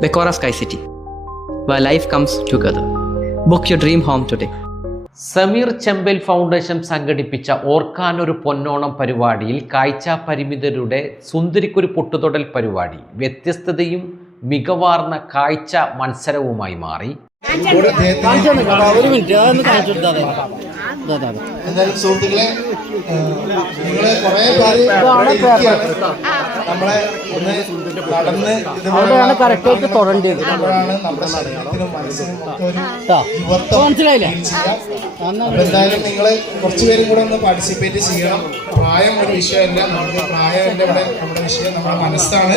Becora Sky City, where life comes together. Book your dream home today. Sameer Chambal foundation സംഘടിപ്പിച്ച ഓർക്കാനൊരു പൊന്നോണം പരിപാടിയിൽ കാഴ്ച പരിമിതരുടെ സുന്ദരിക്കൊരു പൊട്ടുതൊടൽ പരിപാടി വ്യത്യസ്തതയും മികവാർന്ന കാഴ്ച മത്സരവുമായി മാറി. എന്തായാലും സുഹൃത്തുക്കളെ, നിങ്ങള് കുറെ പേര് നമ്മളെ ഒന്ന് നടന്ന് ഇതുപോലെയാണ് നമ്മുടെ ശരീരത്തിനും മനസ്സിനും ഒക്കെ ഒരു യുവത്വം. എന്തായാലും നിങ്ങള് കുറച്ചുപേരും കൂടെ ഒന്ന് പാർട്ടിസിപ്പേറ്റ് ചെയ്യണം. പ്രായം ഒരു വിഷയമല്ല, നമുക്ക് പ്രായമല്ല ഇവിടെ നമ്മുടെ വിഷയം, നമ്മുടെ മനസ്സാണ്.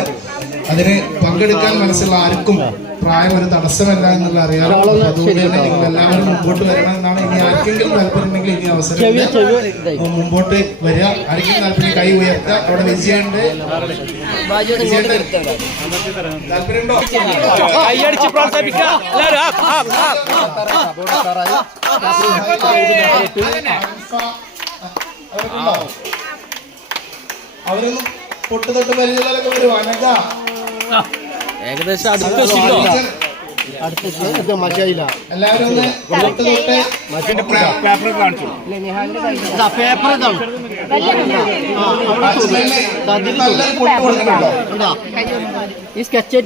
അതിന് പങ്കെടുക്കാൻ മനസ്സുള്ള ആർക്കും പ്രായം ഒരു തടസ്സമല്ല എന്നുള്ള അറിയാലോ. അതുകൊണ്ട് തന്നെ നിങ്ങൾ എല്ലാവരും മുമ്പോട്ട് വരണം എന്നാണ്. ഇനി ആർക്കെങ്കിലും താല്പര്യമുണ്ടെങ്കിൽ ഇനി അവസരം മുമ്പോട്ട് വരിക. ആർക്കെങ്കിലും താല്പര്യം കൈ ഉയർത്തുക. അവിടെ വിജയുണ്ട്, താല്പര്യമുണ്ടോ? അവരൊന്നും പൊട്ടുതൊട്ട് പരിചയത്തിലൊക്കെ വരുവാ. ഏകദേശം എല്ലാവരും ഒന്ന് പൊട്ടുതൊട്ട് നല്ലൊരു പൊട്ട് കൊടുക്കണല്ലോ. ഈ സ്കെച്ച്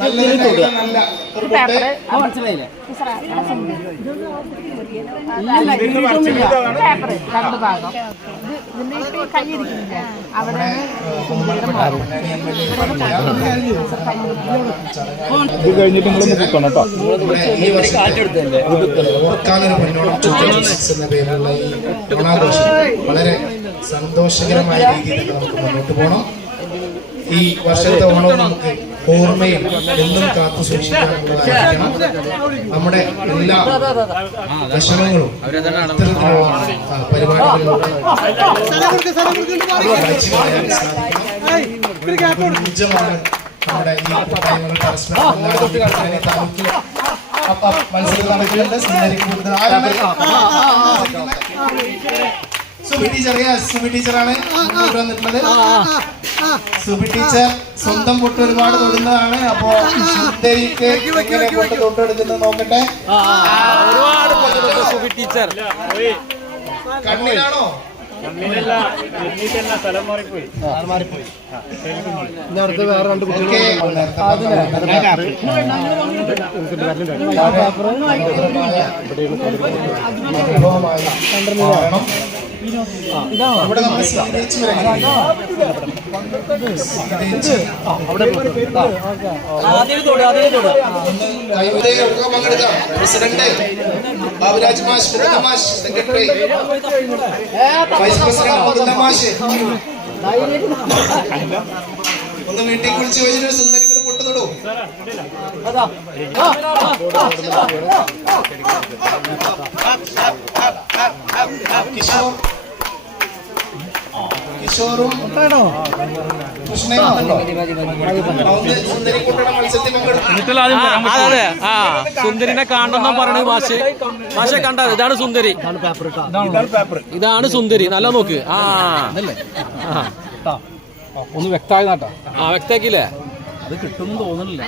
മനസ്സിലായില്ലേ? ഓർക്കാനൊരു പൊന്നോണം 2026 എന്ന പേരിലുള്ള ഈ ഓണാഘോഷം വളരെ സന്തോഷകരമായ രീതിയിൽ നമുക്ക് മുന്നോട്ട് പോകണം. ഈ വർഷത്തെ ഓണവും നമുക്ക് ഓർമ്മയിൽ എന്നും കാത്തു സൂക്ഷിക്കാനുള്ളതായിരിക്കണം. നമ്മുടെ എല്ലാ വിഷമങ്ങളും ഇത്തരത്തിലുള്ള പരിപാടികളിലൂടെ ഊർജ്ജമാണ് നമ്മുടെ ഈ കൂട്ടായ്മകൾ പരസ്പരം മത്സരം നടക്കുന്നുണ്ട്. സുന്ദരിക്കൂടുതൽ ആരാണ്? സുബി ടീച്ചർ. സുബി ടീച്ചറാണ് വന്നിട്ടുള്ളത്. സുബി ടീച്ചർ സ്വന്തം പൊട്ട് ഒരുപാട് തൊടുന്നതാണ്. അപ്പോ സുന്ദരിക്ക് എങ്ങനെ പൊട്ട് തൊട്ടെടുക്കുന്നത് നോക്കട്ടെ. സുബി ടീച്ചർ കണ്ണിനാണോ? വേറെ രണ്ട് ഇവിടെ നമ്മൾ സ്വീകരിച്ചു പങ്കെടുക്കാം. പ്രസിഡന്റ് ബാബുരാജ് മാഷ്, മാഷ് സെക്രട്ടറി, വൈസ് പ്രസിഡന്റ് മാഷ് ഒന്ന് വീട്ടിൽ കുളിച്ച് വെച്ചിട്ട് സുന്ദരിക്ക് പൊട്ട് തൊടൂ. കിഷോറും കൃഷ്ണയും സുന്ദരിക്കുട്ടിയുടെ മത്സരത്തിൽ പങ്കെടുക്കും. അതെ, സുന്ദരിനെ കാണണം പറഞ്ഞു മാഷെ. മാഷെ കണ്ട, ഇതാണ് സുന്ദരി, ഇതാണ് സുന്ദരി. നല്ല നോക്ക്. ഒന്ന് വ്യക്തമായി നാട്ടാ. വ്യക്താക്കില്ലേ? അത് കിട്ടുമെന്ന് തോന്നുന്നില്ല.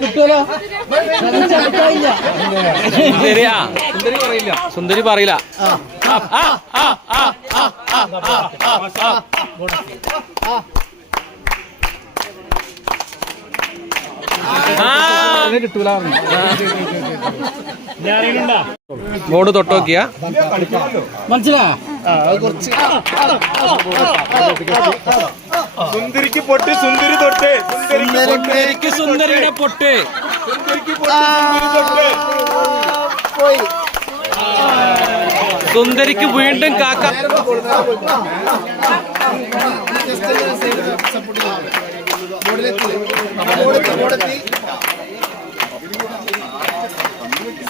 കിട്ടുമല്ലോ. സുന്ദരിയാ? സുന്ദരി പറയില്ല. സുന്ദരി പറയില്ല. കിട്ടൂല. ബോർഡ് തൊട്ടോക്കിയ മനസ്സിലാ? സുന്ദരിക്ക് പൊട്ട്, സുന്ദരി തൊട്ട്, സുന്ദരിക്ക് സുന്ദരിയുടെ പൊട്ട്, സുന്ദരിക്ക് വീണ്ടും കാക്ക.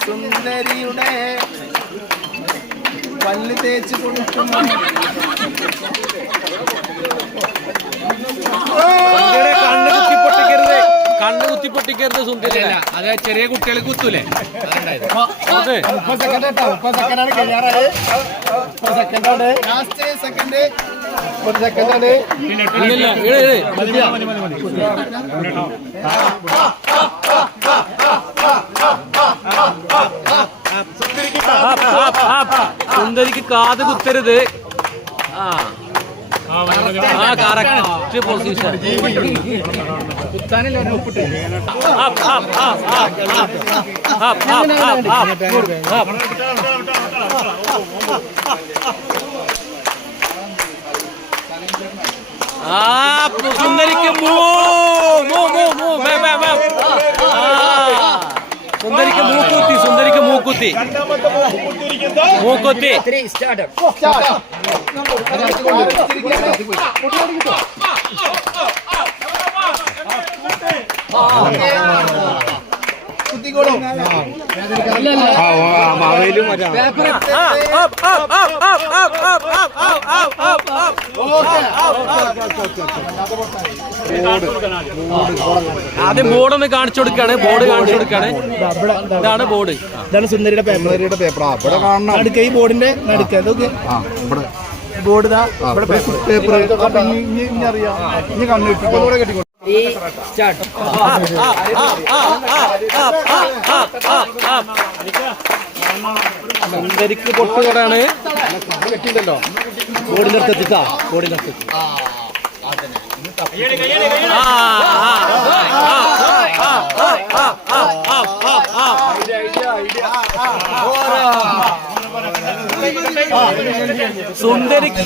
സുന്ദരിയുടെ പല്ല് തേച്ച് കൊടുക്കും. കണ്ണ് കുത്തി പൊട്ടിക്കരുത്, കണ്ണ് കുത്തി പൊട്ടിക്കരുത് സുന്ദരി. അതെ, ചെറിയ കുട്ടികൾ കുത്തൂലേ? അതെ, 30 സെക്കൻഡാണ് കഴിയാറായി. 30 സെക്കൻഡാണ് ലാസ്റ്റ് സെക്കൻഡ്. 1 സെക്കൻഡാണ്. ഇല്ല, സുന്ദരിക്ക് കാത് കുത്തരുത്. Correct position. സുന്ദരിക്ക് സുന്ദരിക്ക് മൂക്കുത്തി. സുന്ദരിക്ക് മൂക്കുത്തി. മൂക്കുത്തി. ആദ്യം ബോർഡൊന്ന് കാണിച്ചു കൊടുക്കാണ്. ബോർഡ് കാണിച്ചു കൊടുക്കാണ്. ഇതാണ് ബോർഡ്. ഇതാണ് സുന്ദരിയുടെ പേപ്പർ. അവിടെ കാണണം. നടുക്ക ഈ ബോർഡിന്റെ നടുക്ക ബോർഡ് പേപ്പർ അറിയാം. ഇനി കണ്ണു സുന്ദരിക്ക് പൊട്ടുകടാണ്. കെട്ടിണ്ടല്ലോ ബോർഡിന്റെ അടുത്തെത്തിട്ടാ. ബോർഡിന്റെ അടുത്ത് സുന്ദരിക്ക്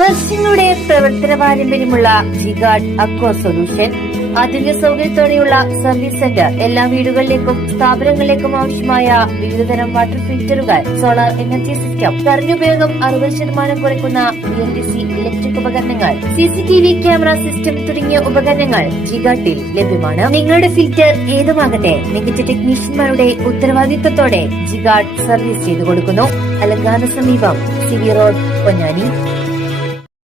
വർഷങ്ങളുടെ പ്രവർത്തന പാരമ്പര്യമുള്ള ജിഗാർഡ് അക്വ സൊല്യൂഷൻ ആധുനിക സൗകര്യത്തോടെയുള്ള സർവീസ് സെന്റർ. എല്ലാ വീടുകളിലേക്കും സ്ഥാപനങ്ങളിലേക്കും ആവശ്യമായ വിവിധതരം വാട്ടർ ഫിൽറ്ററുകൾ, സോളാർ എനർജി സിസ്റ്റം, കറന്റ് ഉപയോഗം 60% കുറയ്ക്കുന്ന BLDC ഇലക്ട്രിക് ഉപകരണങ്ങൾ, CCTV ക്യാമറ സിസ്റ്റം തുടങ്ങിയ ഉപകരണങ്ങൾ ജിഗാർഡിൽ ലഭ്യമാണ്. നിങ്ങളുടെ ഫിൽറ്റർ ഏതുമാകട്ടെ മികച്ച ടെക്നീഷ്യന്മാരുടെ ഉത്തരവാദിത്തത്തോടെ ജിഗാർഡ് സർവീസ് ചെയ്തു കൊടുക്കുന്നു. അലങ്കാന സമീപം CB റോഡ്, പൊന്നാനി.